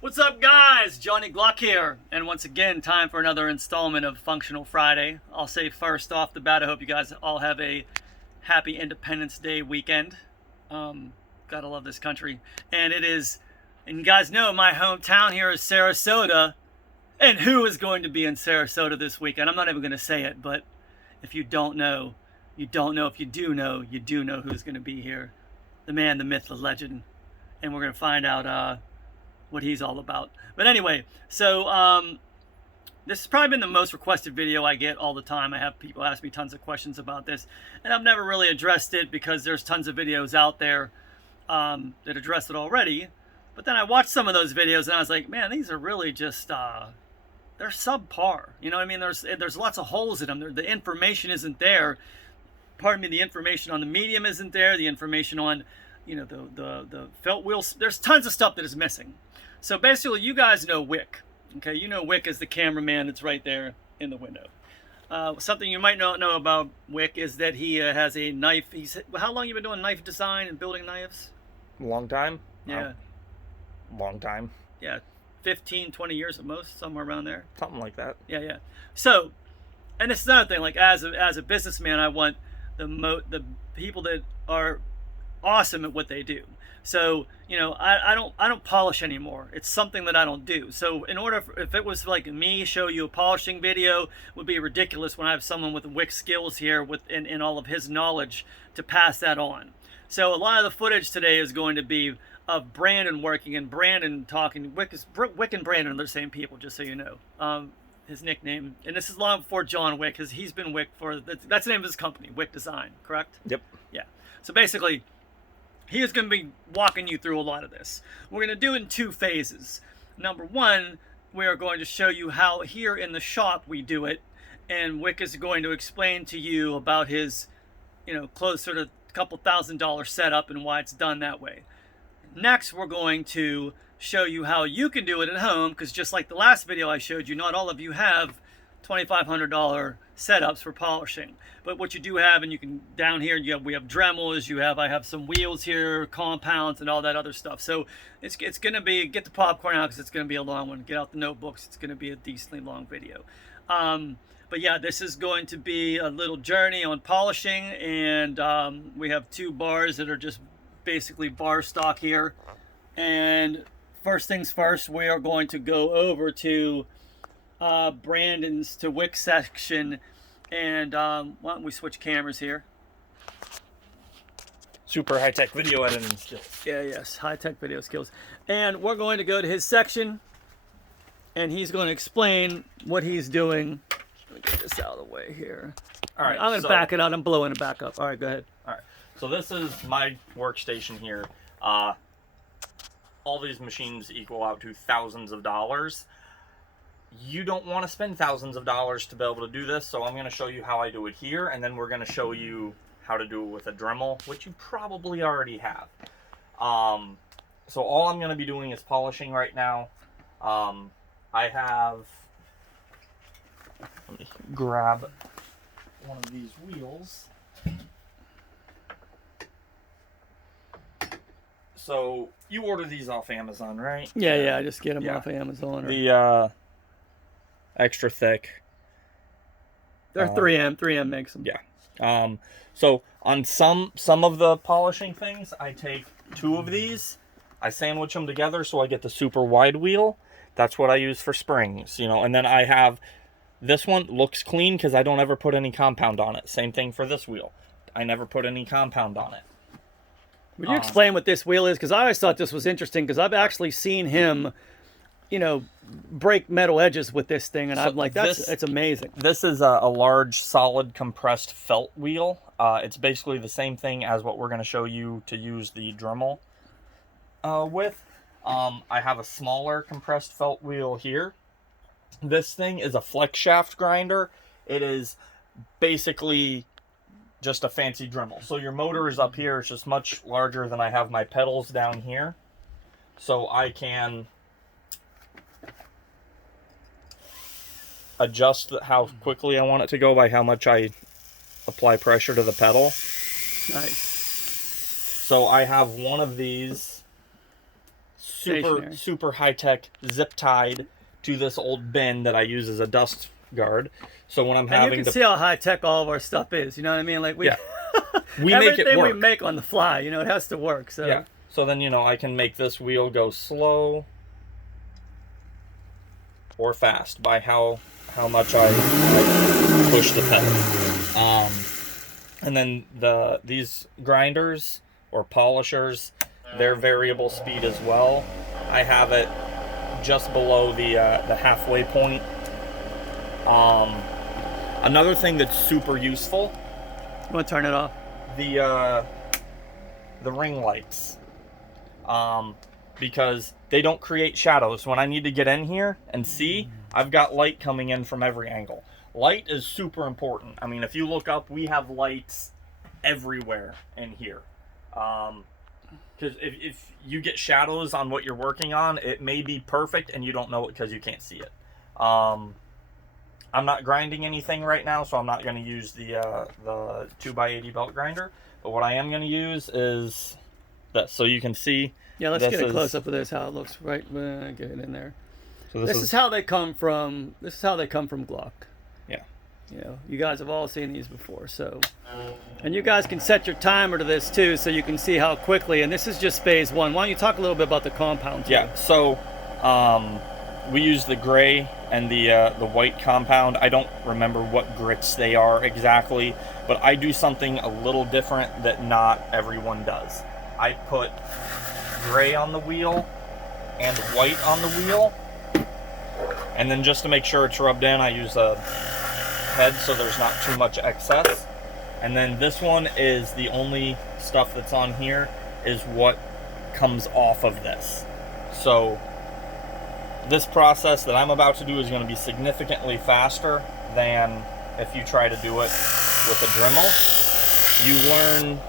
What's up, guys? Johnny Glock here, and once again, time for another installment of Functional Friday. I'll say first off the bat, I hope you guys all have a happy Independence Day weekend. Gotta love this country. And you guys know my hometown here is Sarasota, and who is going to be in Sarasota this weekend? I'm not even going to say it, but if you don't know, you don't know. If you do know, you do know who's going to be here. The man, the myth, the legend. And we're going to find out what he's all about. But anyway, so this has probably been the most requested video I get all the time. I have people ask me tons of questions about this, and I've never really addressed it because there's tons of videos out there that address it already. But then I watched some of those videos and I was like, man, these are really just they're subpar. You know what I mean? There's lots of holes in them. The information isn't there. Pardon me, the information on the medium isn't there. The information on, you know, the felt wheels. There's tons of stuff that is missing. So basically, you guys know Wick. Okay, you know Wick is the cameraman that's right there in the window. Something you might not know about Wick is that he has a knife. How long you been doing knife design and building knives? Long time? Yeah. Long time. Yeah, 15, 20 years at most, somewhere around there. Something like that. Yeah. So, and this is another thing. Like as a businessman, I want the people that are awesome at what they do. So, you know, I don't polish anymore. It's something that I don't do. So in order if it was like me show you a polishing video, it would be ridiculous when I have someone with Wick skills here in all of his knowledge to pass that on. So a lot of the footage today is going to be of Brandon working and Brandon talking. Wick and Brandon are the same people, just so you know. His nickname, and this is long before John Wick, because he's been Wick for, that's the name of his company, Wick Design, correct? Yep. Yeah. So basically, he is going to be walking you through a lot of this. We're going to do it in two phases. Number one, we are going to show you how here in the shop we do it, and Wick is going to explain to you about his, you know, closer to a couple $1,000 setup and why it's done that way. Next, we're going to show you how you can do it at home, because just like the last video I showed you, not all of you have $2,500 setups for polishing. But what you do have, and you can, down here, we have Dremels, I have some wheels here, compounds, and all that other stuff. So it's going to be, get the popcorn out because it's going to be a long one. Get out the notebooks. It's going to be a decently long video. But yeah, this is going to be a little journey on polishing, and we have two bars that are just basically bar stock here. And first things first, we are going to go over to Brandon's to Wick section, and why don't we switch cameras here? Super high-tech video editing skills. Yes, high-tech video skills. And we're going to go to his section, and he's going to explain what he's doing. Let me get this out of the way here. All right, I'm going to back it out. I'm blowing it back up. All right, go ahead. All right, so this is my workstation here. All these machines equal out to thousands of dollars. You don't want to spend thousands of dollars to be able to do this, so I'm going to show you how I do it here, and then we're going to show you how to do it with a Dremel, which you probably already have. So all I'm going to be doing is polishing right now. I have, let me grab one of these wheels. So you order these off Amazon, right? Yeah, I just get them off Amazon. The extra thick. They're 3M. 3M makes them. Yeah. So on some of the polishing things, I take two of these, I sandwich them together so I get the super wide wheel. That's what I use for springs, you know. And then I have this one, looks clean because I don't ever put any compound on it. Same thing for this wheel. I never put any compound on it. Would you explain what this wheel is? Because I always thought this was interesting, because I've actually seen him, you know, break metal edges with this thing, and I'm like, it's amazing. This is a large, solid, compressed felt wheel. It's basically the same thing as what we're going to show you to use the Dremel with. I have a smaller compressed felt wheel here. This thing is a flex shaft grinder. It is basically just a fancy Dremel. So your motor is up here. It's just much larger than I have my pedals down here. So I can adjust how quickly I want it to go by how much I apply pressure to the pedal. Nice. So I have one of these stationary. super high-tech zip tied to this old bin that I use as a dust guard. So when I'm And having you can see how high tech all of our stuff is. You know what I mean? Like we, Yeah. We everything make it work. we make on the fly. You know, it has to work. So Yeah. So then, you know, I can make this wheel go slow or fast by how much I push the pedal. And then these grinders or polishers, they're variable speed as well. I have it just below the halfway point. Another thing that's super useful. You want to turn it off? The ring lights. Because they don't create shadows. When I need to get in here and see, I've got light coming in from every angle. Light is super important. I mean, if you look up, we have lights everywhere in here. Because if you get shadows on what you're working on, it may be perfect and you don't know it because you can't see it. I'm not grinding anything right now, so I'm not going to use the 2x80 belt grinder. But what I am going to use is this, so you can see. Yeah, let's get a close up of this, how it looks. Right, get it in there. So this is how they come from. This is how they come from Glock. Yeah. You know, you guys have all seen these before, so. And you guys can set your timer to this too, so you can see how quickly. And this is just phase one. Why don't you talk a little bit about the compound too? Yeah. So, we use the gray and the white compound. I don't remember what grits they are exactly, but I do something a little different that not everyone does. I put gray on the wheel and white on the wheel, and then just to make sure it's rubbed in, I use a head so there's not too much excess. And then this one is the only stuff that's on here is what comes off of this. So this process that I'm about to do is going to be significantly faster than if you try to do it with a Dremel. You learn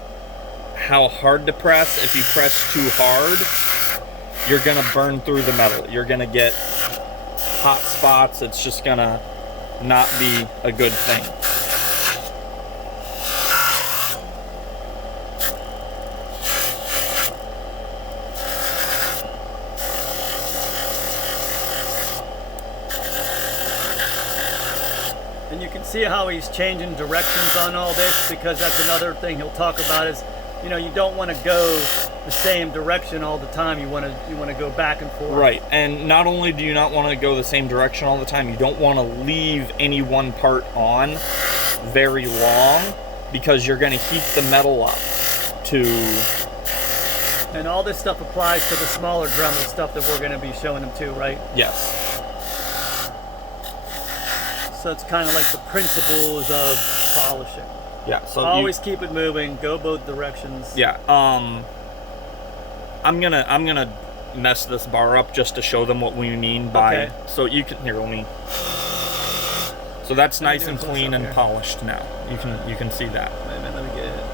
how hard to press. If you press too hard, you're going to burn through the metal. You're going to get hot spots. It's just going to not be a good thing. And you can see how he's changing directions on all this, because that's another thing he'll talk about is, you know, you don't want to go the same direction all the time. You want to go back and forth. Right. And not only do you not want to go the same direction all the time, you don't want to leave any one part on very long, because you're going to heat the metal up to... And all this stuff applies to the smaller Dremel stuff that we're going to be showing them too, right? Yes. So it's kind of like the principles of polishing. Yeah. So always keep it moving. Go both directions. Yeah. I'm gonna mess this bar up just to show them what we mean by. Okay. So you can here. Let me. So that's nice and clean and polished now. You can see that. Wait a minute, let me get it.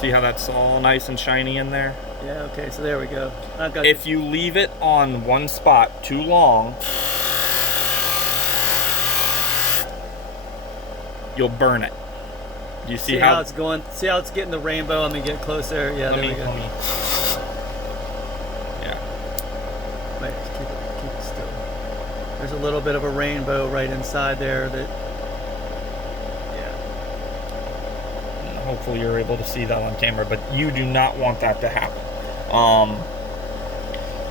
See how that's all nice and shiny in there? Yeah. Okay. So there we go. I've got. If you leave it on one spot too long, you'll burn it. You see how it's going? See how it's getting the rainbow? Let me get closer. Yeah, there we go. Yeah. Wait, just keep it still. There's a little bit of a rainbow right inside there that. Yeah. Hopefully you're able to see that on camera, but you do not want that to happen.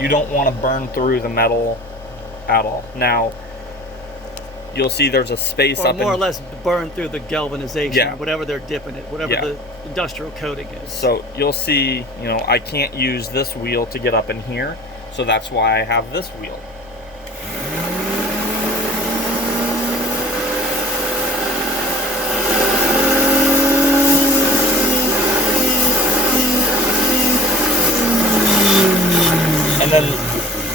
You don't want to burn through the metal at all. Now, you'll see there's a space up more or less burn through the galvanization, Yeah. whatever they're dipping it, whatever the industrial coating is. So you'll see, you know, I can't use this wheel to get up in here, so that's why I have this wheel. And then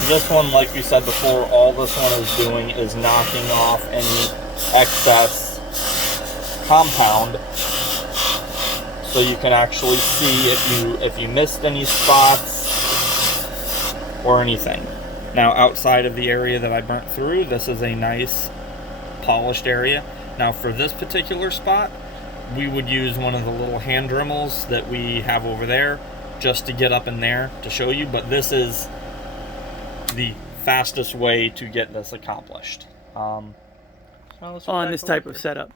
this one, like we said before, all this one is doing is knocking off any excess compound, so you can actually see if you missed any spots or anything. Now, outside of the area that I burnt through, this is a nice polished area. Now, for this particular spot, we would use one of the little hand Dremels that we have over there just to get up in there to show you, but this is the fastest way to get this accomplished. On this type of setup.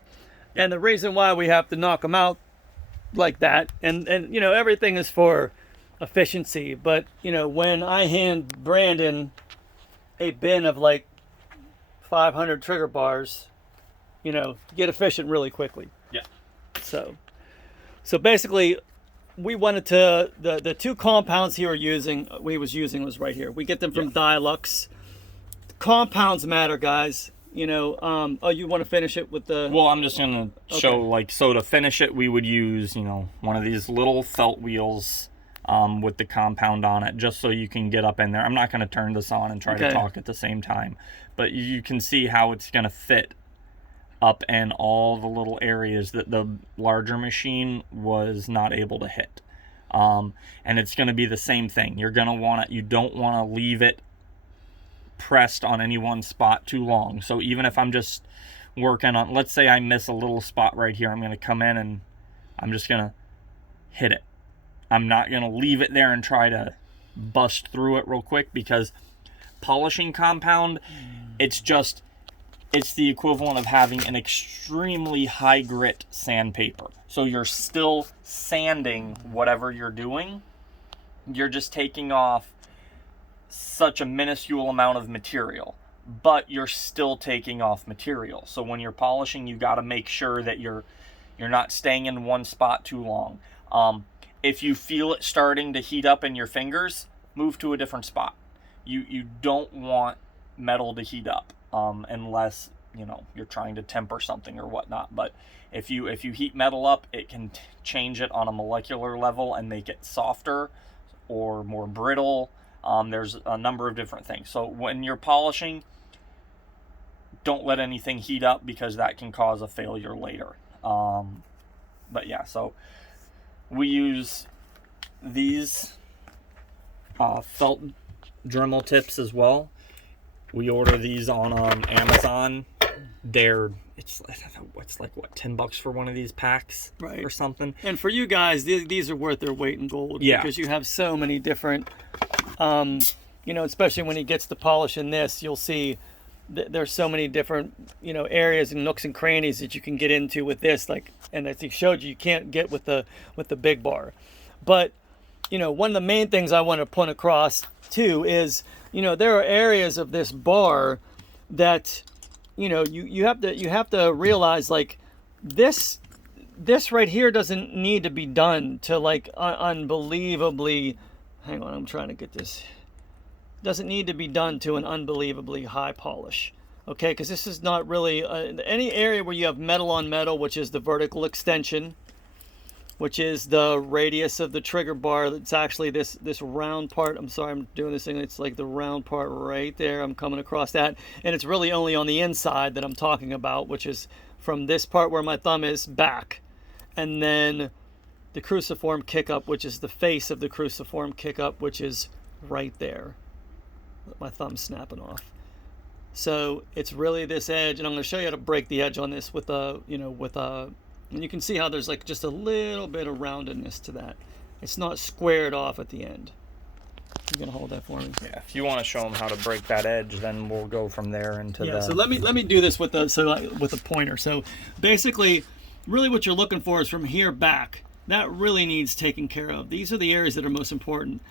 And the reason why we have to knock them out like that, and you know, everything is for efficiency, but you know, when I hand Brandon a bin of like 500 trigger bars, you know, get efficient really quickly. Yeah. So basically, we wanted to the two compounds he was using was right here. We get them from Dilux. Compounds matter, guys. You know, oh, you want to finish it with the... Well, I'm just going to show, like, so to finish it, we would use, you know, one of these little felt wheels with the compound on it, just so you can get up in there. I'm not going to turn this on and try to talk at the same time, but you can see how it's going to fit up in all the little areas that the larger machine was not able to hit. And it's going to be the same thing. You're going to want it, you don't want to leave it pressed on any one spot too long. So even if I'm just working on, let's say I miss a little spot right here, I'm going to come in and I'm just going to hit it. I'm not going to leave it there and try to bust through it real quick, because polishing compound, it's the equivalent of having an extremely high grit sandpaper. So you're still sanding whatever you're doing. You're just taking off such a minuscule amount of material, but you're still taking off material. So when you're polishing, you got to make sure that you're not staying in one spot too long. If you feel it starting to heat up in your fingers, move to a different spot. You don't want metal to heat up unless, you know, you're trying to temper something or whatnot. But if you heat metal up, it can change it on a molecular level and make it softer or more brittle. There's a number of different things. So when you're polishing, don't let anything heat up, because that can cause a failure later. But yeah, so we use these felt Dremel tips as well. We order these on Amazon. It's like what, $10 for one of these packs, right, or something. And for you guys, these are worth their weight in gold. Yeah, because you have so many different, you know, especially when he gets to polishing this, you'll see there's so many different, you know, areas and nooks and crannies that you can get into with this. Like, and as he showed you can't get with the big bar. But you know, one of the main things I want to point across too is, you know, there are areas of this bar that, you know, you have to realize, like, this right here doesn't need to be done to like unbelievably, hang on, I'm trying to get this, doesn't need to be done to an unbelievably high polish, okay? Because this is not really any area where you have metal on metal, which is the vertical extension, which is the radius of the trigger bar. That's actually this round part. I'm sorry, I'm doing this thing. It's like the round part right there. I'm coming across that. And it's really only on the inside that I'm talking about, which is from this part where my thumb is back. And then the cruciform kick-up, which is the face of the cruciform kick-up, which is right there. My thumb's snapping off. So it's really this edge, and I'm going to show you how to break the edge on this with a, you know, with a, and you can see how there's like just a little bit of roundedness to that. It's not squared off at the end. You're gonna hold that for me. Yeah, if you want to show them how to break that edge, then we'll go from there into the. So let me do this with with a pointer. So basically, really what you're looking for is from here back. That really needs taken care of. These are the areas that are most important.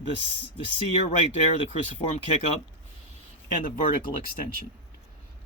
The sear right there, the cruciform kick up, and the vertical extension.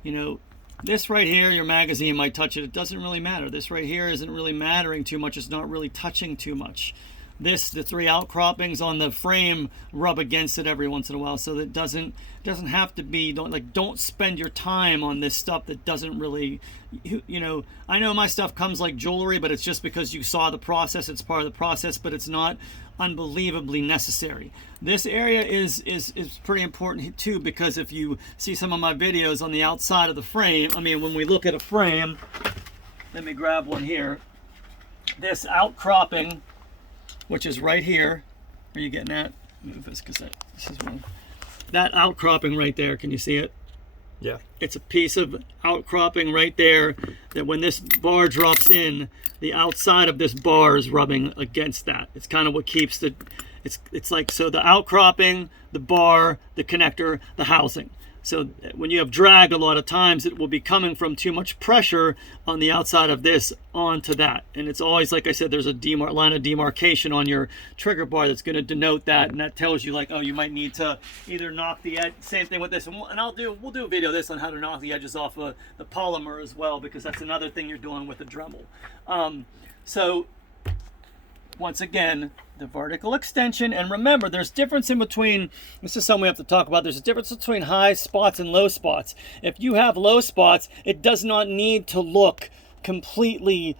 You know, this right here, your magazine might touch it. It doesn't really matter. This right here isn't really mattering too much. It's not really touching too much. The three outcroppings on the frame rub against it every once in a while, so that doesn't have to be. Don't spend your time on this stuff that doesn't really, you know. I know my stuff comes like jewelry, but it's just because you saw the process. It's part of the process, but it's not unbelievably necessary. This area is pretty important too, because if you see some of my videos on the outside of the frame, I mean, when we look at a frame, let me grab one here. This outcropping, which is right here, are you getting that? Move this, because this is one. That outcropping right there, can you see it? Yeah. It's a piece of outcropping right there that when this bar drops in, the outside of this bar is rubbing against that. It's kind of what keeps It's like, so the outcropping, the bar, the connector, the housing. So when you have drag, a lot of times it will be coming from too much pressure on the outside of this onto that. And it's always, like I said, there's a line of demarcation on your trigger bar that's going to denote that. And that tells you, like, oh, you might need to either knock the edge. Same thing with this. And we'll do a video of this on how to knock the edges off of the polymer as well, because that's another thing you're doing with the Dremel. So once again, the vertical extension, and remember, there's difference in between, this is something we have to talk about, there's a difference between high spots and low spots. If you have low spots, it does not need to look completely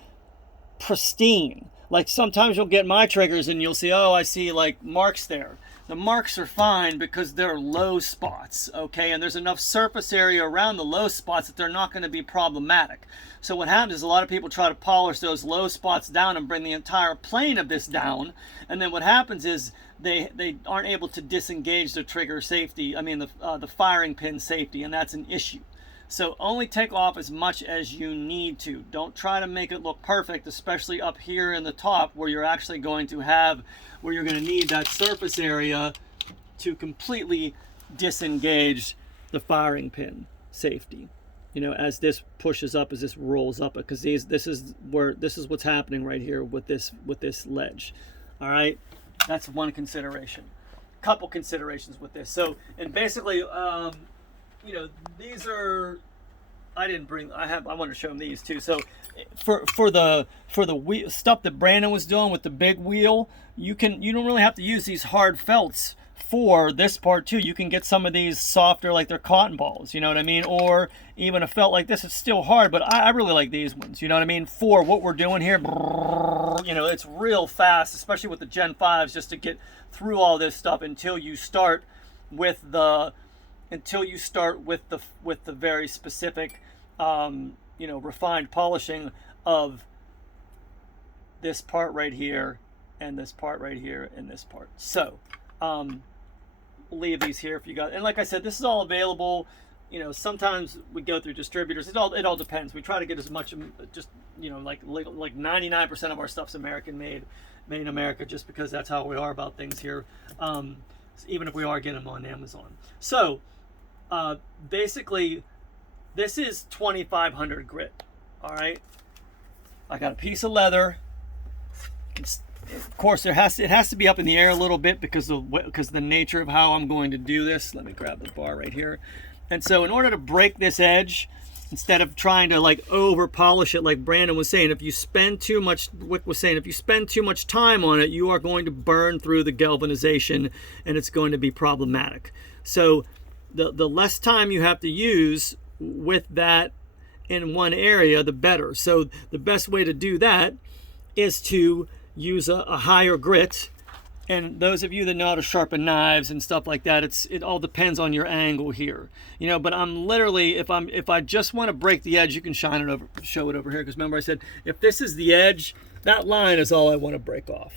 pristine. Like sometimes you'll get my triggers and you'll see, oh, I see like marks there. The marks are fine because they're low spots, okay? And there's enough surface area around the low spots that they're not going to be problematic. So what happens is a lot of people try to polish those low spots down and bring the entire plane of this down. And then what happens is they aren't able to disengage the trigger safety, the firing pin safety, and that's an issue. So only take off as much as you need to. Don't try to make it look perfect, especially up here in the top where you're actually going to need that surface area to completely disengage the firing pin safety. You know, as this pushes up, as this rolls up, because this is what's happening right here with this ledge. All right, that's one consideration. Couple considerations with this. So, and basically, these are, I wanted to show them these too. So for the wheel stuff that Brandon was doing with the big wheel, you don't really have to use these hard felts for this part too. You can get some of these softer, like they're cotton balls, you know what I mean? Or even a felt like this. It's still hard, but I really like these ones, you know what I mean? For what we're doing here, it's real fast, especially with the Gen 5s, just to get through all this stuff until you start with the very specific, refined polishing of this part right here, and this part right here, and this part. So, leave these here if you got. And like I said, this is all available. Sometimes we go through distributors. It all depends. We try to get as much, like 99% of our stuff's American made in America, just because that's how we are about things here. Even if we are getting them on Amazon. So, basically, this is 2500 grit. All right. I got a piece of leather. Of course, it has to be up in the air a little bit because the nature of how I'm going to do this. Let me grab the bar right here. And so, in order to break this edge, instead of trying to like over polish it, like Brandon was saying, if you spend too much time on it, you are going to burn through the galvanization, and it's going to be problematic. So, the less time you have to use with that in one area, the better. So the best way to do that is to use a higher grit. And those of you that know how to sharpen knives and stuff like that, it all depends on your angle here. But I'm literally, if I just want to break the edge, you can show it over here, because remember I said if this is the edge, that line is all I want to break off.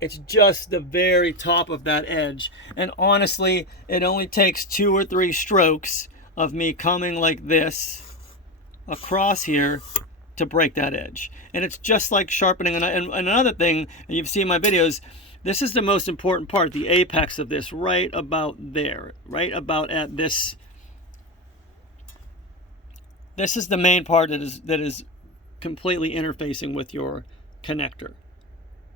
It's just the very top of that edge. And honestly, it only takes 2 or 3 strokes of me coming like this across here to break that edge. And it's just like sharpening. And another thing, and you've seen my videos, this is the most important part, the apex of this, right about there, right about at this. This is the main part that is completely interfacing with your connector.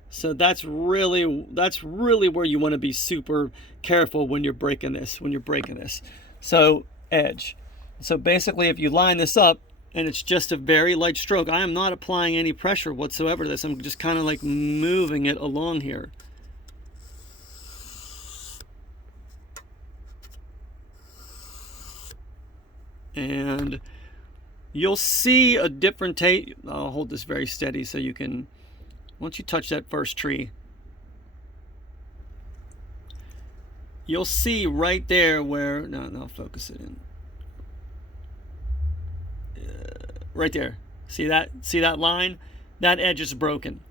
So that's really where you want to be super careful when you're breaking this. So edge. So basically, if you line this up and it's just a very light stroke, I am not applying any pressure whatsoever to this. I'm just kind of like moving it along here. And you'll see a different tape. I'll hold this very steady so you can, once you touch that first tree, you'll see right there where, no, focus it in. Right there. See that line? That edge is broken.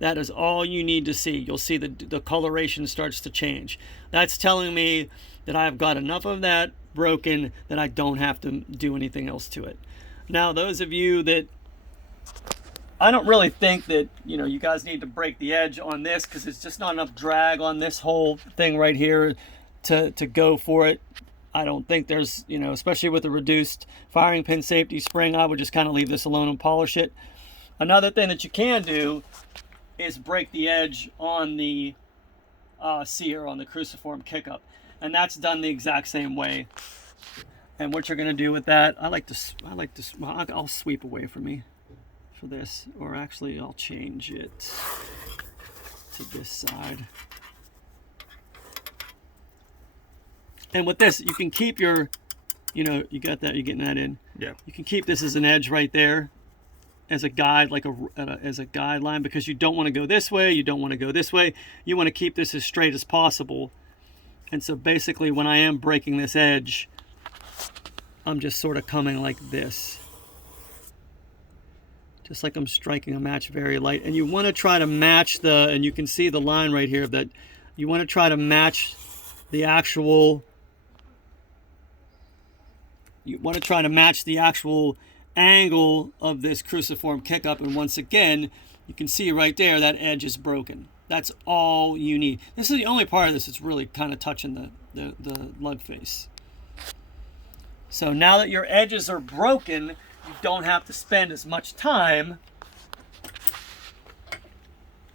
That is all you need to see. You'll see the coloration starts to change. That's telling me that I've got enough of that broken that I don't have to do anything else to it. Now, those of you that I don't really think that, you know, you guys need to break the edge on this because it's just not enough drag on this whole thing right here to go for it. I don't think there's, you know, especially with the reduced firing pin safety spring, I would just kind of leave this alone and polish it. Another thing that you can do is break the edge on the sear, on the cruciform kickup. And that's done the exact same way. And what you're going to do with that, well, I'll sweep away from me for this, or actually I'll change it to this side. And with this, you can keep your, you know, you got that, you're getting that in. Yeah. You can keep this as an edge right there, as a guide, like as a guideline, because you don't want to go this way, you don't want to go this way. You want to keep this as straight as possible. And so basically, when I am breaking this edge, I'm just sort of coming like this. Just like I'm striking a match very light. And you want to try to match the, and you can see the line right here, that you want to try to match the actual, angle of this cruciform kickup. And once again, you can see right there that edge is broken. That's all you need. This is the only part of this that's really kind of touching the lug face. So now that your edges are broken, you don't have to spend as much time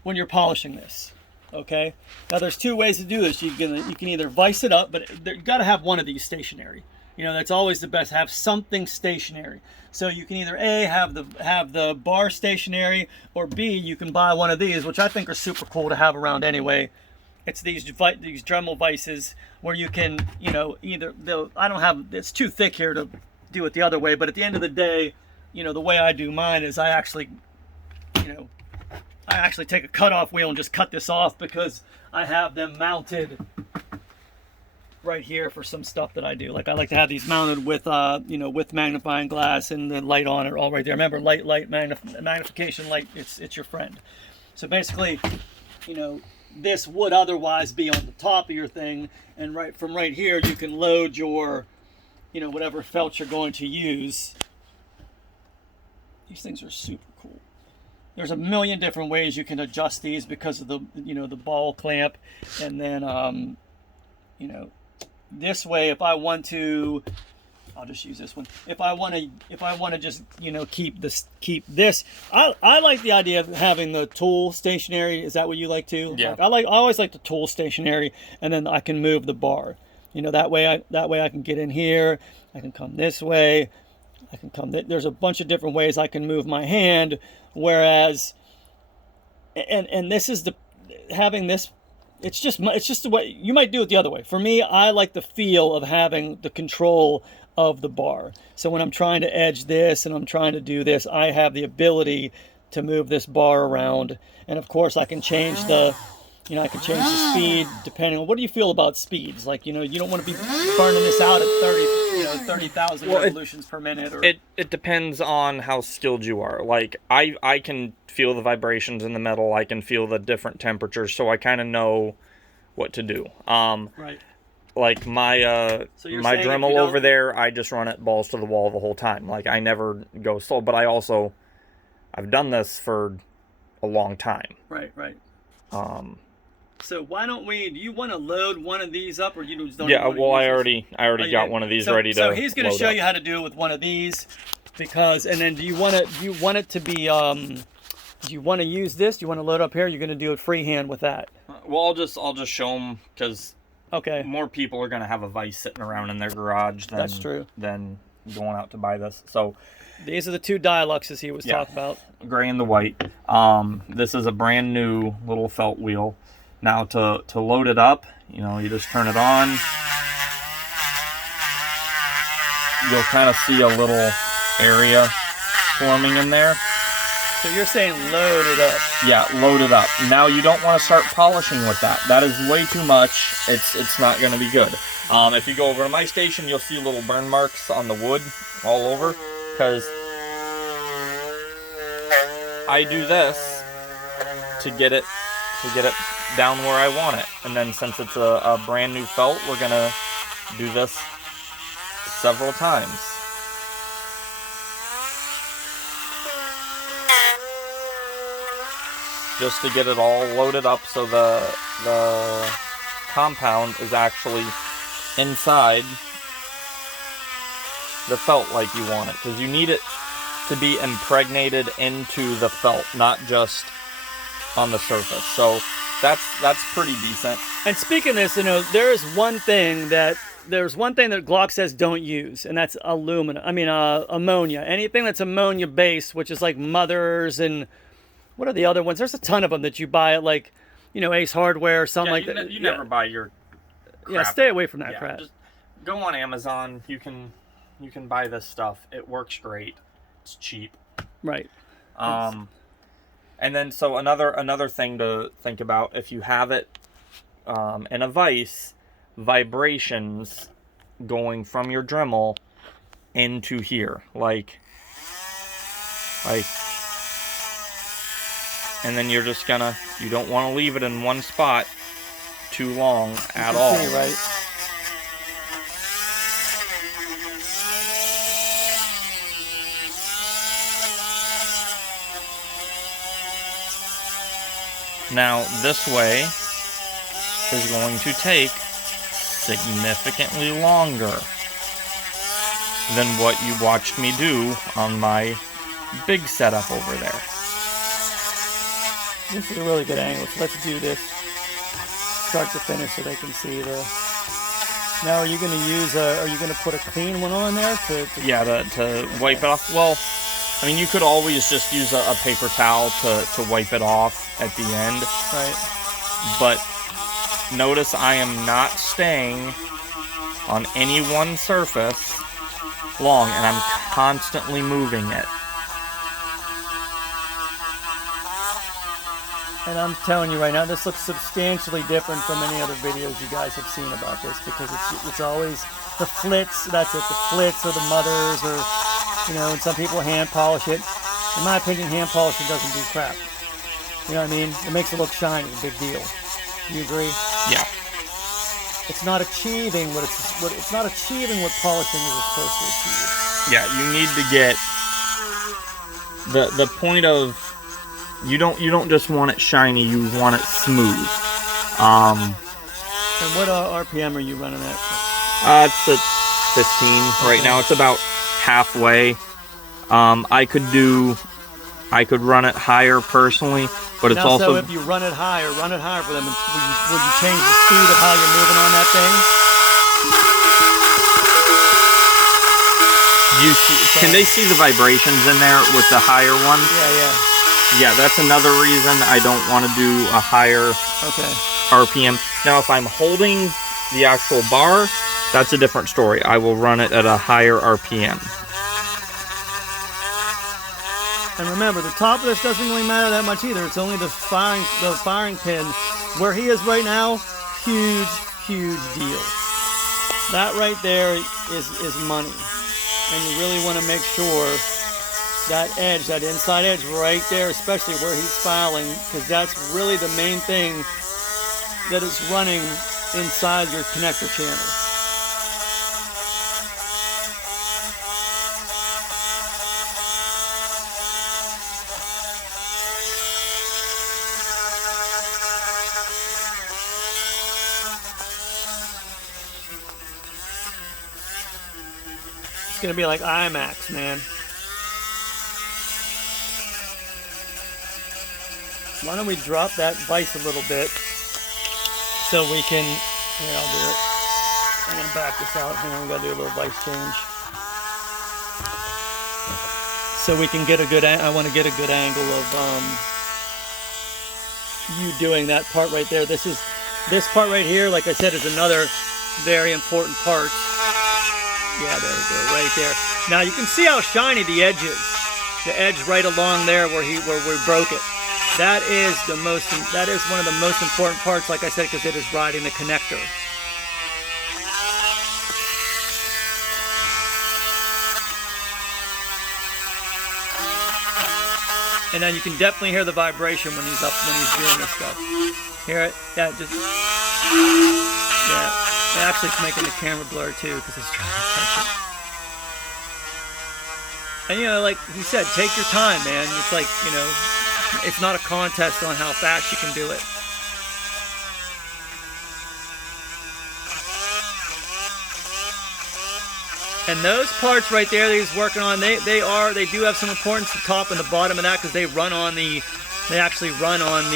when you're polishing this. Okay? Now there's two ways to do this. You can either vise it up, but you got to have one of these stationary. You know, that's always the best. Have something stationary. So you can either A, have the bar stationary, or B, you can buy one of these, which I think are super cool to have around anyway. It's these Dremel vices where you can, you know, it's too thick here to do it the other way, but at the end of the day, you know, the way I do mine is I actually take a cutoff wheel and just cut this off, because I have them mounted right here for some stuff that I do. Like I like to have these mounted with with magnifying glass and the light on it, all right there. Remember, magnification light, it's your friend. So basically, you know, this would otherwise be on the top of your thing, and from right here you can load your, you know, whatever felt you're going to use. These things are super cool. There's a million different ways you can adjust these because of the, you know, the ball clamp. And then you know, this way, if I want to, I'll just use this one. If I want to just, you know, keep this, I like the idea of having the tool stationary. Is that what you like too? Yeah. Like, I always like the tool stationary, and then I can move the bar. You know, that way I can get in here. I can come this way. I can come. There's a bunch of different ways I can move my hand. Whereas, and this is having this. It's just the way you might do it the other way. For me, I like the feel of having the control of the bar. So when I'm trying to edge this and I'm trying to do this, I have the ability to move this bar around. And of course, I can change the speed depending on, what do you feel about speeds? Like, you know, you don't want to be burning this out at 30,000 revolutions per minute. Or it depends on how skilled you are. Like I can feel the vibrations in the metal. I can feel the different temperatures, so I kind of know what to do. Right. Like my Dremel over there, I just run it balls to the wall the whole time. Like I never go slow, but I've done this for a long time. Right. So why don't do you want to load one of these up, or you just don't? Yeah, well, I already got one of these ready to. So he's going to show you how to do it with one of these, and then do you want it to be do you want to use this? Do you want to load up here? You're going to do it freehand with that. Well, I'll just show them, because more people are going to have a vise sitting around in their garage than That's true. than going out to buy this. So these are the two Dialuxes he was talking about. Gray and the white. This is a brand new little felt wheel. Now to load it up, you know, you just turn it on. You'll kind of see a little area forming in there. So you're saying load it up? Yeah, load it up. Now you don't want to start polishing with that. That is way too much. It's not going to be good. If you go over to my station, you'll see little burn marks on the wood all over, because I do this to get it down where I want it. And then since it's a brand new felt, we're gonna do this several times. just to get it all loaded up so the compound is actually inside the felt like you want it, because you need it to be impregnated into the felt, not just on the surface. So that's pretty decent. And speaking of this, there's one thing that Glock says don't use, and that's ammonia. Anything that's ammonia based, which is like Mothers and what are the other ones? There's a ton of them that you buy at like, Ace Hardware or something like that. You never buy your crap. Yeah, stay away from that crap. Just go on Amazon. You can buy this stuff. It works great. It's cheap. Right. And then so another thing to think about, if you have it in a vise, vibrations going from your Dremel into here, like, and then you're just you don't want to leave it in one spot too long at all. See, right? Now, this way is going to take significantly longer than what you watched me do on my big setup over there. This is a really good angle, so let's do this start to finish so they can see the... Now, are you going to put a clean one on there to wipe it off? Well, I mean, you could always just use a paper towel to wipe it off at the end. Right. But notice I am not staying on any one surface long, and I'm constantly moving it. And I'm telling you right now, this looks substantially different from any other videos you guys have seen about this, because it's always the flits. That's it, the flits or the Mothers, or and some people hand polish it. In my opinion, hand polishing doesn't do crap. You know what I mean? It makes it look shiny, big deal. Do you agree? Yeah. It's not achieving what polishing is supposed to achieve. Yeah, you need to get the point of you don't just want it shiny, you want it smooth. And what RPM are you running at? It's at 15 right now. It's about halfway. I could run it higher personally, but it's also... So if you run it higher for them, would you change the speed of how you're moving on that thing? Can they see the vibrations in there with the higher one? Yeah. Yeah, that's another reason I don't want to do a higher RPM. Now, if I'm holding the actual bar, that's a different story. I will run it at a higher RPM. And remember, the top of this doesn't really matter that much either. It's only the firing pin. Where he is right now, huge deal. That right there is money. And you really want to make sure that edge, that inside edge right there, especially where he's filing, because that's really the main thing that is running inside your connector channel. It's going to be like IMAX, man. Why don't we drop that vise a little bit so we can... Here, I'll do it. I'm going to back this out. Hang on, we got to do a little vise change. So we can get a good... I want to get a good angle of you doing that part right there. This part right here, like I said, is another very important part. Yeah, there we go, right there. Now you can see how shiny the edge is. The edge right along there where we broke it. That is one of the most important parts, like I said, because it is riding the connector. And then you can definitely hear the vibration when he's doing this stuff. Hear it? Yeah, actually it's making the camera blur too because it's trying to catch it. And like he said, take your time, man. It's like, It's not a contest on how fast you can do it. And those parts right there that he's working on, they do have some importance, the top and the bottom of that, because they actually run on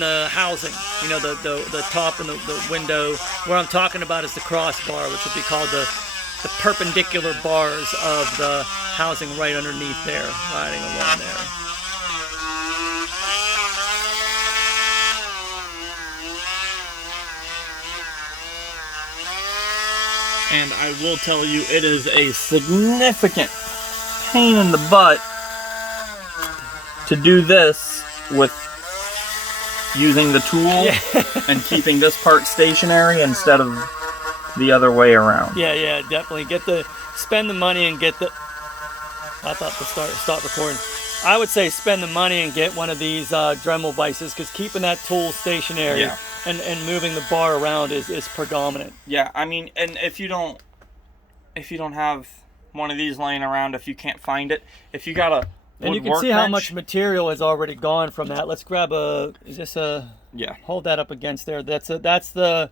the housing. You know, the top and the window. What I'm talking about is the crossbar, which would be called the perpendicular bars of the housing right underneath there, riding along there. And I will tell you, it is a significant pain in the butt to do this with using the tool and keeping this part stationary instead of the other way around. Yeah, definitely. Spend the money and get the... I thought to stop recording. I would say spend the money and get one of these Dremel vices, because keeping that tool stationary and moving the bar around is predominant. Yeah, I mean, and if you don't have one of these laying around, if you can't find it, if you got a and you can see how much material has already gone from that. Let's grab is this a... Yeah. Hold that up against there. That's the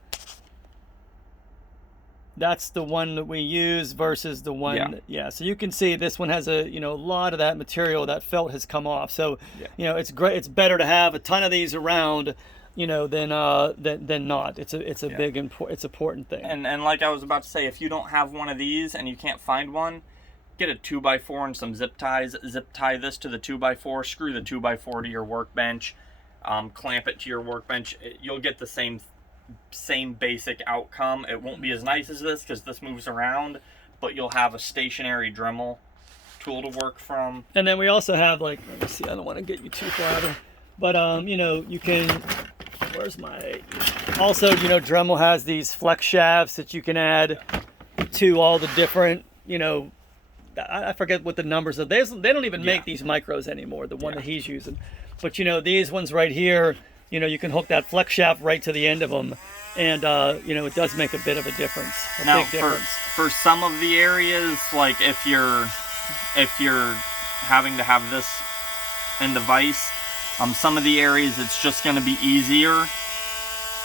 one that we use versus the one. Yeah. So you can see this one has a lot of that material, that felt has come off. So it's great. It's better to have a ton of these around, than not. It's a big important thing. And like I was about to say, if you don't have one of these and you can't find one, get a 2x4 and some zip ties. Zip tie this to the 2x4. Screw the 2x4 to your workbench. Clamp it to your workbench. You'll get the same basic outcome. It won't be as nice as this because this moves around, but you'll have a stationary Dremel tool to work from. And then we also have, like, let me see, I don't want to get you too far out, but you can, where's my, also Dremel has these flex shafts that you can add to all the different, I forget what the numbers are. They don't even make these micros anymore, the one that he's using. But these ones right here, you can hook that flex shaft right to the end of them, and it does make a bit of a difference. Big difference. For some of the areas, like if you're having to have this in the vise, some of the areas it's just going to be easier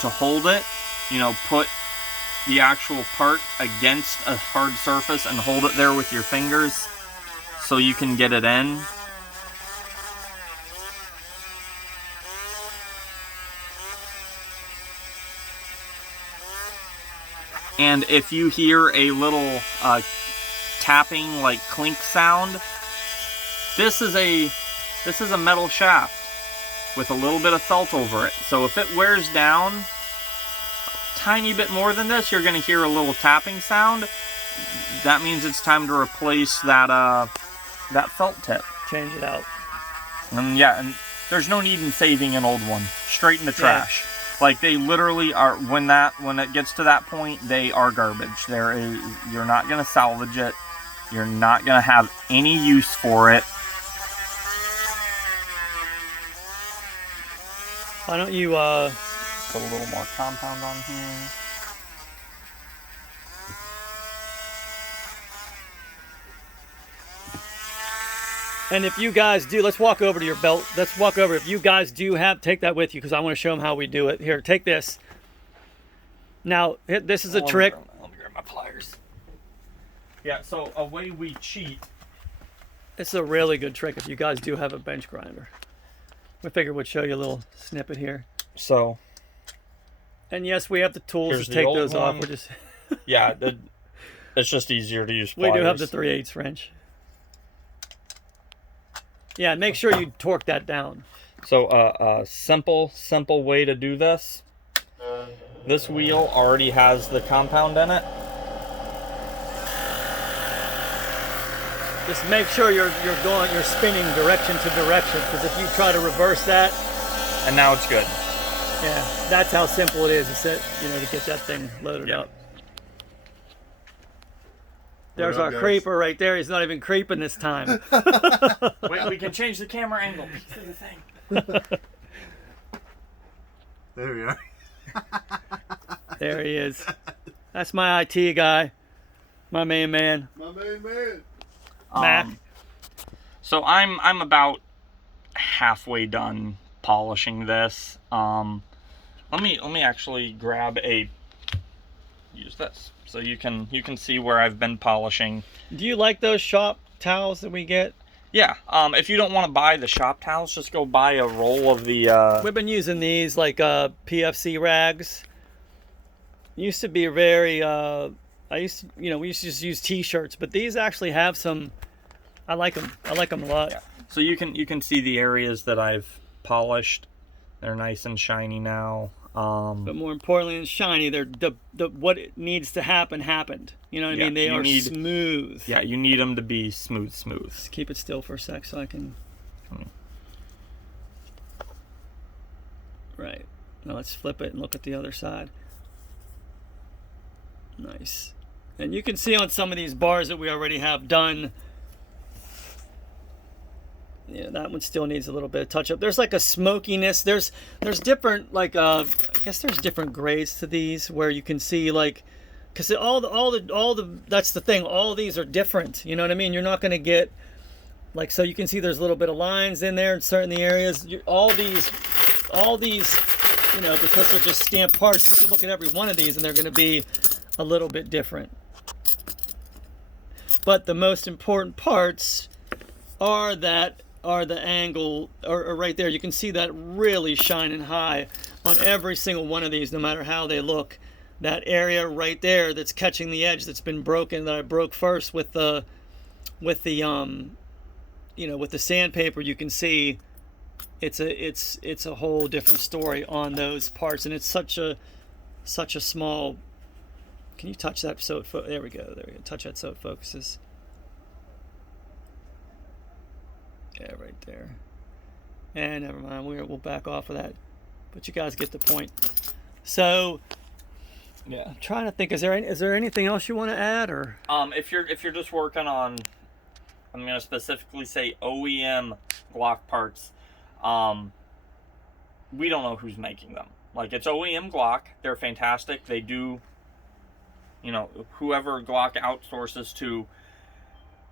to hold it. Put the actual part against a hard surface and hold it there with your fingers so you can get it in. And if you hear a little tapping, like clink sound, this is a metal shaft with a little bit of felt over it. So if it wears down a tiny bit more than this, you're going to hear a little tapping sound. That means it's time to replace that felt tip. Change it out. And there's no need in saving an old one. Straight in the trash. Like, they literally are, when it gets to that point, they are garbage. You're not going to salvage it. You're not going to have any use for it. Why don't you put a little more compound on here. And if you guys do, let's walk over to your belt. Let's walk over. If you guys do take that with you, because I want to show them how we do it. Here, take this. Now, this is a trick. Let me grab my pliers. Yeah, so a way we cheat. It's a really good trick if you guys do have a bench grinder. We figured we'd show you a little snippet here. So. And yes, we have the tools to take those off. We're just. Yeah, it's just easier to use pliers. We do have the 3/8 wrench. Yeah, make sure you torque that down. So a simple way to do this. This wheel already has the compound in it. Just make sure you're spinning direction to direction, because if you try to reverse that. And now it's good. Yeah, that's how simple it is to get that thing loaded up. There's our creeper right there. He's not even creeping this time. Wait, we can change the camera angle. To the thing. There we are. There he is. That's my IT guy. My main man. My main man. Mac. So I'm about halfway done polishing this. Let me actually use this so you can see where I've been polishing. Do you like those shop towels that we get? Yeah. If you don't want to buy the shop towels, just go buy a roll of the. We've been using these like PFC rags. Used to be very. We used to just use T-shirts, but these actually have some. I like them. I like them a lot. Yeah. So you can see the areas that I've polished. They're nice and shiny now. But more importantly than shiny, they're what it needs to happen happened. You know what I mean? They are smooth. Yeah, you need them to be smooth. Just keep it still for a sec so I can. Right. Now let's flip it and look at the other side. Nice. And you can see on some of these bars that we already have done. Yeah, that one still needs a little bit of touch up. There's like a smokiness. There's different like I guess there's different grades to these where you can see like, because all the that's the thing. All these are different. You know what I mean? You're not going to get like, so you can see there's a little bit of lines in there in certain areas. All these, you know, because they're just stamped parts. You can look at every one of these and they're going to be a little bit different. But the most important parts are the angle, or right there. You can see that really shining high on every single one of these, no matter how they look. That area right there that's catching the edge that's been broken, that I broke first with the sandpaper. You can see it's a whole different story on those parts, and it's such a small. Can you touch that so it there we go. Touch that so it focuses. Yeah, right there. And never mind, we'll back off of that. But you guys get the point. So, yeah, I'm trying to think. Is there anything else you want to add, or? If you're just working on, I'm gonna specifically say OEM Glock parts. We don't know who's making them. Like, it's OEM Glock. They're fantastic. They do. You know, whoever Glock outsources to.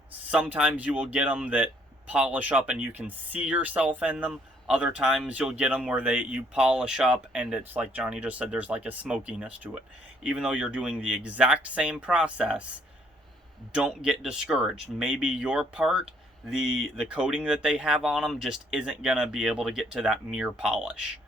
Sometimes you will get them that polish up and you can see yourself in them. Other times you'll get them where you polish up and it's like Johnny just said, there's like a smokiness to it. Even though you're doing the exact same process, don't get discouraged. Maybe your part, the coating that they have on them just isn't gonna be able to get to that mere polish,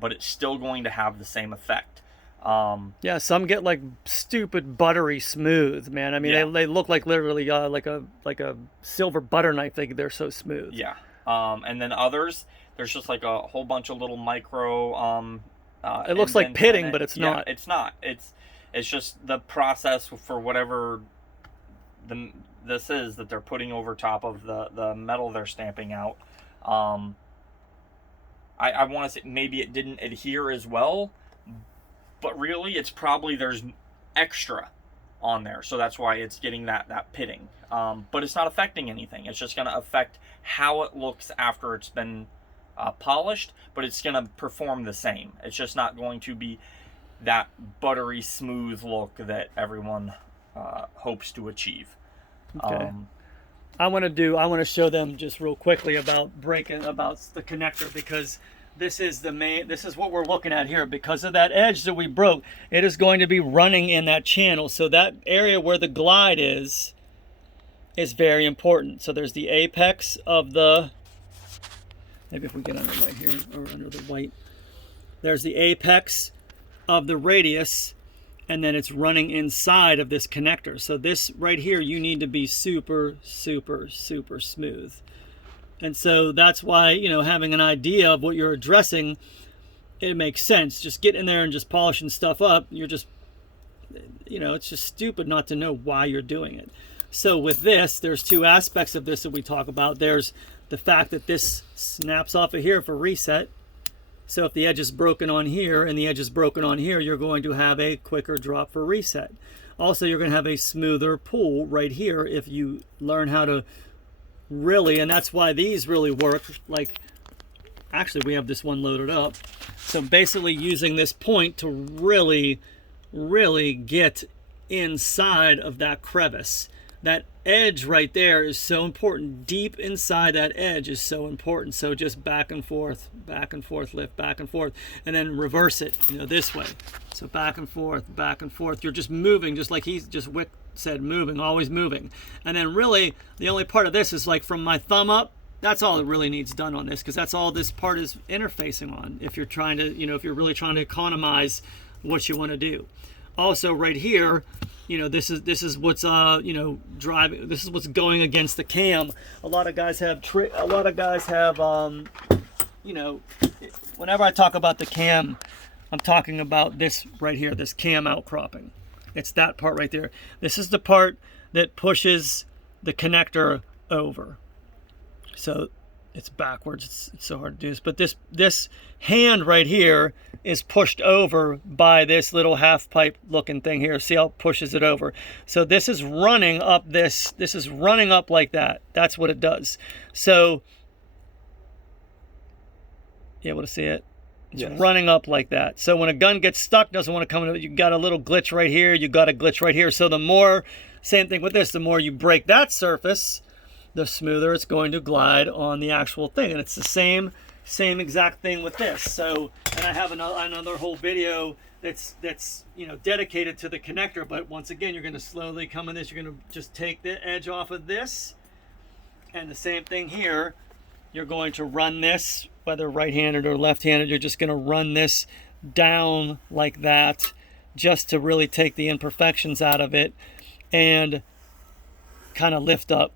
but it's still going to have the same effect. Yeah, some get like stupid buttery smooth, man. I mean, yeah. they look like literally like a silver butter knife. They're so smooth. Yeah. And then others, there's just like a whole bunch of little micro. It looks like pitting, but it's not. It's not. It's just the process for whatever this is that they're putting over top of the metal they're stamping out. I want to say maybe it didn't adhere as well. But really, it's probably there's extra on there. So that's why it's getting that pitting. But it's not affecting anything. It's just going to affect how it looks after it's been polished. But it's going to perform the same. It's just not going to be that buttery smooth look that everyone hopes to achieve. Okay. I want to show them just real quickly about the connector, because this is what we're looking at here. Because of that edge that we broke, it is going to be running in that channel. So that area where the glide is very important. So there's the apex of the, maybe if we get under light here, or under the white, there's the apex of the radius, and then it's running inside of this connector. So this right here, you need to be super, super, super smooth. And so that's why, having an idea of what you're addressing, it makes sense. Just get in there and just polishing stuff up. You're just, it's just stupid not to know why you're doing it. So with this, there's two aspects of this that we talk about. There's the fact that this snaps off of here for reset. So if the edge is broken on here and the edge is broken on here, you're going to have a quicker drop for reset. Also, you're going to have a smoother pull right here if you learn how to really, and that's why these really work. Like, actually, we have this one loaded up. So basically using this point to really, really get inside of that crevice. that edge right there is so important. Deep inside that edge is so important. So just back and forth, lift, back and forth, and then reverse it, this way. So back and forth. You're just moving, just like Wick said, moving, always moving. And then really, the only part of this is like from my thumb up. That's all that really needs done on this, because that's all this part is interfacing on. If you're trying to, if you're really trying to economize what you want to do. Also, right here, this is what's driving. This is what's going against the cam. A lot of guys have whenever I talk about the cam, I'm talking about this right here, this cam outcropping. It's that part right there. This is the part that pushes the connector over. So it's backwards. It's so hard to do this. But this hand right here is pushed over by this little half pipe looking thing here. See how it pushes it over? So this is running up this is running up like that. That's what it does. So you able to see it? It's running up like that. So when a gun gets stuck, doesn't want to come in, you got a little glitch right here, you got a glitch right here. So the more, same thing with this, the more you break that surface, the smoother it's going to glide on the actual thing. And it's the same exact thing with this. So, and I have another whole video that's dedicated to the connector, but once again, you're going to slowly come in this, you're going to just take the edge off of this, and the same thing here, you're going to run this, whether right-handed or left-handed, you're just going to run this down like that, just to really take the imperfections out of it, and kind of lift up.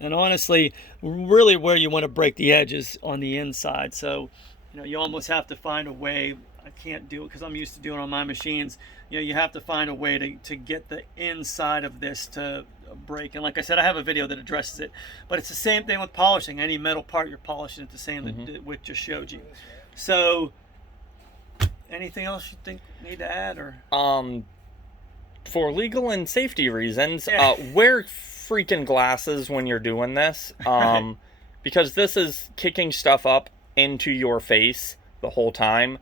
And honestly, really where you want to break the edge is on the inside. So, you almost have to find a way. I can't do it because I'm used to doing it on my machines. You have to find a way to get the inside of this to break. And like I said, I have a video that addresses it. But it's the same thing with polishing. Any metal part you're polishing, it's the same that Wick just showed you. So, anything else you think you need to add? Or for legal and safety reasons, wear freaking glasses when you're doing this, because this is kicking stuff up into your face the whole time,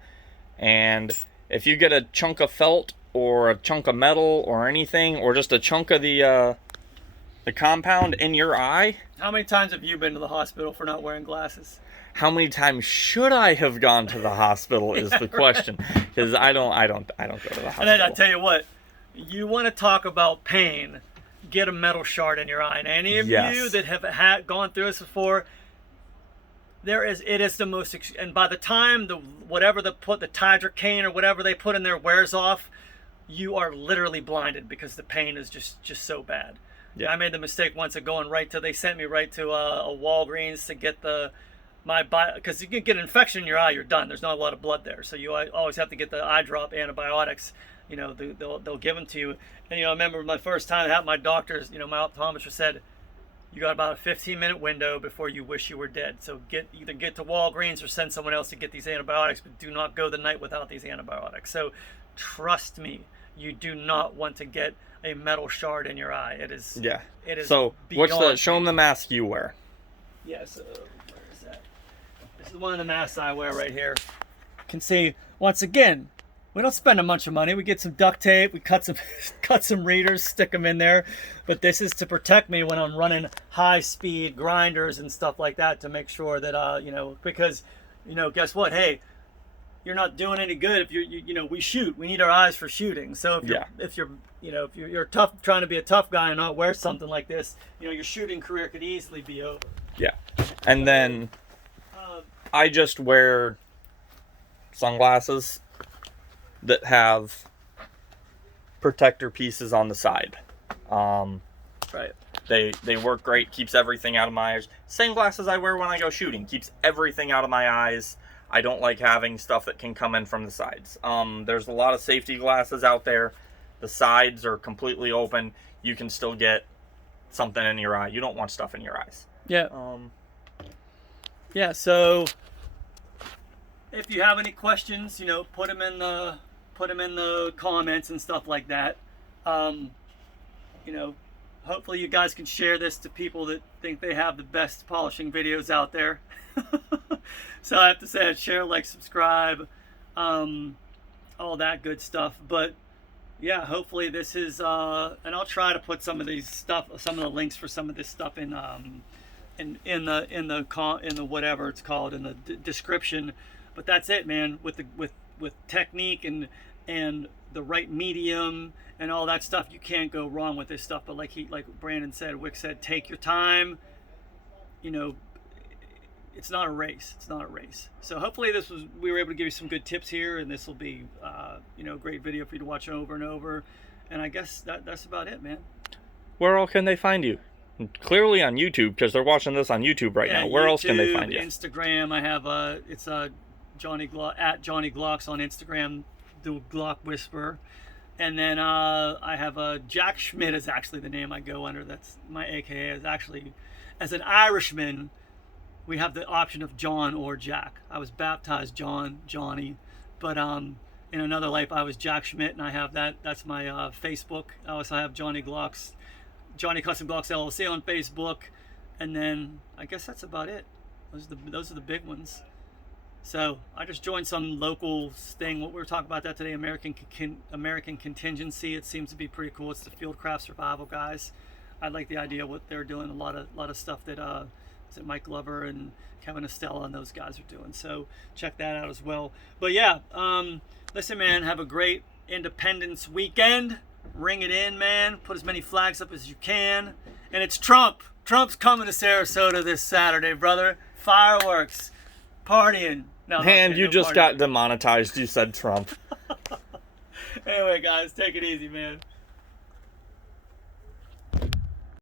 and if you get a chunk of felt or a chunk of metal or anything, or just a chunk of the compound in your eye. How many times have you been to the hospital for not wearing glasses? How many times should I have gone to the hospital is the question, because I don't go to the hospital. And then I tell you what, you want to talk about pain, get a metal shard in your eye. And any of you that have gone through this before, it is the most, and by the time the tidracaine or whatever they put in there wears off, you are literally blinded because the pain is just so bad. Yeah, I made the mistake once of going they sent me right to a Walgreens to get because you can get an infection in your eye, you're done. There's not a lot of blood there, so you always have to get the eye drop antibiotics. They'll give them to you. And I remember my first time I had my doctors, my optometrist said, you got about a 15-minute window before you wish you were dead. So either get to Walgreens or send someone else to get these antibiotics, but do not go the night without these antibiotics. So trust me, you do not want to get a metal shard in your eye. It is. So show them the mask you wear. Yeah. So where is that? This is one of the masks I wear right here. You can see once again. We don't spend a bunch of money. We get some duct tape. We cut some readers, stick them in there. But this is to protect me when I'm running high-speed grinders and stuff like that, to make sure that because guess what? Hey, you're not doing any good if we shoot. We need our eyes for shooting. So if you're tough, trying to be a tough guy and not wear something like this, your shooting career could easily be over. Yeah, and then I just wear sunglasses that have protector pieces on the side. Right. They work great, keeps everything out of my eyes. Same glasses I wear when I go shooting, keeps everything out of my eyes. I don't like having stuff that can come in from the sides. There's a lot of safety glasses out there. The sides are completely open. You can still get something in your eye. You don't want stuff in your eyes. Yeah. So if you have any questions, put them in the comments and stuff like that. Hopefully you guys can share this to people that think they have the best polishing videos out there. So I have to say, share, like, subscribe, all that good stuff. But yeah, hopefully this is, and I'll try to put some of these stuff, some of the links for some of this stuff in the whatever it's called in the description. But that's it, man. With technique and the right medium and all that stuff, you can't go wrong with this stuff. But like Brandon said, Wick said, take your time. You know, it's not a race. It's not a race. So hopefully we were able to give you some good tips here, and this will be a great video for you to watch over and over. And I guess that's about it, man. Where else can they find you? Clearly on YouTube, because they're watching this on YouTube right now. Where YouTube, else can they find you? Instagram. I have it's Johnny Glock at Johnny Glocks on Instagram. The Glock Whisperer. And then I have Jack Schmidt is actually the name I go under. That's my AKA. Is actually, as an Irishman, we have the option of John or Jack. I was baptized Johnny, but in another life I was Jack Schmidt, and I have that. That's my Facebook. I also have Johnny Custom Glocks LLC on Facebook, and then I guess that's about it. Those are the big ones. So I just joined some local thing. What we were talking about that today, American Contingency. It seems to be pretty cool. It's the Fieldcraft Survival guys. I like the idea of what they're doing. A lot of stuff that is it Mike Glover and Kevin Estella and those guys are doing. So check that out as well. But yeah, listen, man, have a great Independence weekend. Ring it in, man. Put as many flags up as you can. And it's Trump. Trump's coming to Sarasota this Saturday, brother. Fireworks, partying. No, and you just got demonetized. You said Trump. Anyway, guys, take it easy, man.